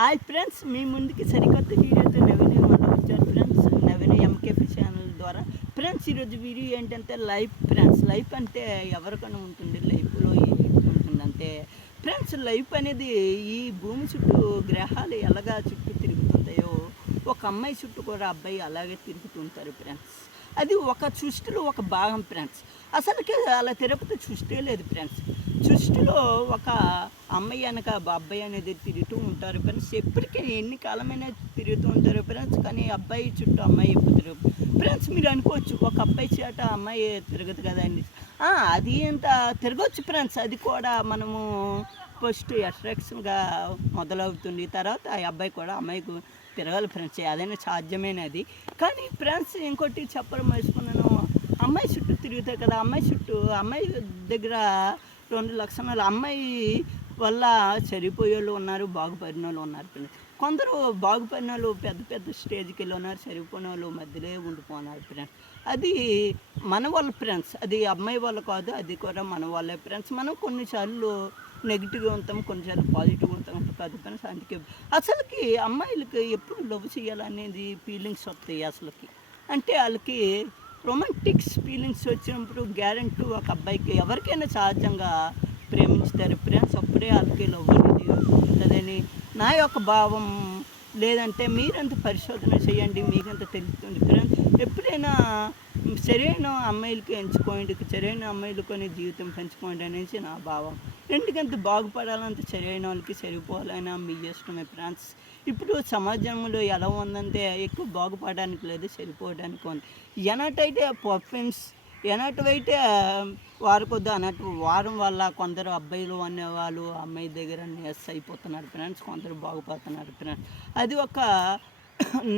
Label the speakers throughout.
Speaker 1: Hi friends మీ ముందుకి సరికొత్త వీడియోతో నవీన్ మనం వచ్చారు ఫ్రెండ్స్ నవీన్ ఎంకేపీ ఛానల్ ద్వారా. ఫ్రెండ్స్ ఈరోజు వీడియో ఏంటంటే లైఫ్ ఫ్రెండ్స్ లైఫ్ అంటే ఎవరికైనా ఉంటుంది. లైఫ్లో ఉంటుంది అంటే ఫ్రెండ్స్ లైఫ్ అనేది ఈ భూమి చుట్టూ గ్రహాలు ఎలాగా చుట్టూ తిరుగుతుంటాయో ఒక అమ్మాయి చుట్టూ కూడా అబ్బాయి అలాగే తిరుగుతుంటారు ఫ్రెండ్స్ అది ఒక సృష్టిలో ఒక భాగం ఫ్రెండ్స్ అసలుకి అలా తిరుపతి సృష్టి లేదు ఫ్రెండ్స్ సృష్టిలో ఒక అమ్మాయి వెనక అబ్బాయి అనేది తిరుగుతూ ఉంటారు ఫ్రెండ్స్ ఎప్పటికీ ఎన్ని కాలమైనా తిరుగుతూ ఉంటారు ఫ్రెండ్స్ కానీ అబ్బాయి చుట్టూ అమ్మాయి ఎప్పుడు ఫ్రెండ్స్ మీరు అనుకోవచ్చు ఒక అబ్బాయి చేట అమ్మాయి తిరగదు కదా అని. అది ఎంత తిరగవచ్చు ఫ్రెండ్స్ అది కూడా మనము ఫస్ట్ అట్రాక్షన్గా మొదలవుతుంది. తర్వాత ఆ అబ్బాయి కూడా అమ్మాయికి తిరగాలి ఫ్రెండ్స్ అదైనా సాధ్యమైనది. కానీ ఫ్రెండ్స్ ఇంకోటి చెప్పడం వేసుకున్నాను అమ్మాయి చుట్టూ తిరుగుతాయి కదా అమ్మాయి చుట్టూ అమ్మాయి దగ్గర రెండు లక్షణాలు. అమ్మాయి వల్ల చనిపోయే వాళ్ళు ఉన్నారు బాగుపడిన వాళ్ళు ఉన్నారు ఫ్రెండ్స్. కొందరు బాగుపడిన వాళ్ళు పెద్ద పెద్ద స్టేజ్కి వెళ్ళి ఉన్నారు చనిపోయిన వాళ్ళు మధ్యలో ఉండిపోన్నారు ఫ్రెండ్స్. అది మన వాళ్ళ ఫ్రెండ్స్ అది అమ్మాయి వాళ్ళ కాదు అది కూడా మన వాళ్ళే ఫ్రెండ్స్. మనం కొన్నిసార్లు నెగిటివ్గా ఉంటాం కొన్నిసార్లు పాజిటివ్గా ఉంటాం కాదు ఫ్రెండ్స్ అందుకే అసలుకి అమ్మాయిలకి ఎప్పుడు లవ్ చేయాలనేది ఫీలింగ్స్ వస్తాయి అసలుకి. అంటే వాళ్ళకి రొమాంటిక్స్ ఫీలింగ్స్ వచ్చినప్పుడు గ్యారంటీ ఒక అబ్బాయికి ఎవరికైనా సహజంగా ప్రేమించుతారు ఫ్రెండ్స్ అప్పుడే వాళ్ళకి లవ్ అనేది ఉంటుందని నా యొక్క భావం. లేదంటే మీరంత పరిశోధన చేయండి మీకంత తెలుస్తుంది? ఫ్రెండ్స్ ఎప్పుడైనా సరైన అమ్మాయిలకి ఎంచుకోండి సరైన అమ్మాయిలు కొన్ని జీవితం పెంచుకోండి అనేసి నా భావం. రెండుకంత బాగుపడాలంటే సరైన వాళ్ళకి సరిపోవాలని మీ ఇష్టమే ఫ్రాన్స్ ఇప్పుడు సమాజంలో ఎలా ఉందంటే ఎక్కువ బాగుపడడానికి లేదు సరిపోవడానికి ఉంది. ఎనటైతే పర్ఫ్యూమ్స్ ఎనటైతే వారు కొద్ది అన్నట్టు వారం వల్ల కొందరు అబ్బాయిలు అనేవాళ్ళు అమ్మాయి దగ్గర నేస్ అయిపోతున్నారు ఫ్రెండ్స్ కొందరు బాగుపడుతున్నారు ఫ్రెండ్స్. అది ఒక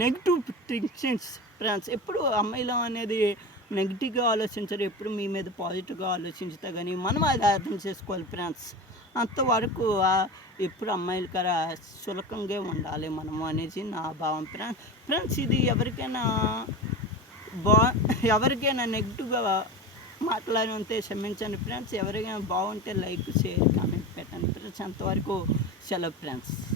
Speaker 1: నెగిటివ్ థింకింగ్స్ ఫ్రెండ్స్. ఎప్పుడు అమ్మాయిలు అనేది నెగిటివ్గా ఆలోచించరు ఎప్పుడు మీ మీద పాజిటివ్గా ఆలోచించుతా కానీ మనం అది అర్థం చేసుకోవాలి ఫ్రెండ్స్. అంతవరకు ఎప్పుడు అమ్మాయిల కదా సులకంగా ఉండాలి మనము అనేసి నా భావం ఫ్రెండ్స్ ఫ్రెండ్స్ ఇది ఎవరికైనా బా ఎవరికైనా నెగిటివ్గా మాట్లాడి ఉంటే క్షమించండి ఫ్రెండ్స్. ఎవరికైనా బాగుంటే లైక్ షేర్ కామెంట్ పెట్టండి ఫ్రెండ్స్. అంతవరకు సెలవు ఫ్రెండ్స్.